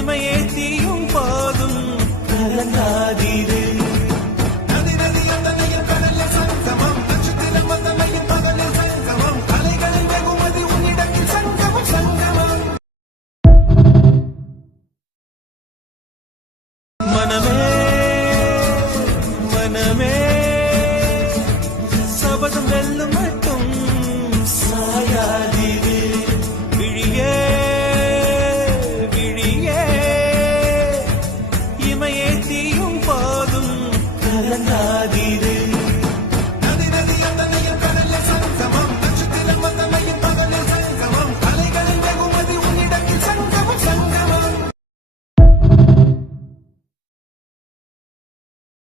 இமையே தீயும் போதும் கலங்காதீரு. மனமே மனமே சபதம் வெல்லும் மட்டும் சாயாதீரு. விழியே விழியே இமையே தீயும் போதும் கலங்காதீரு.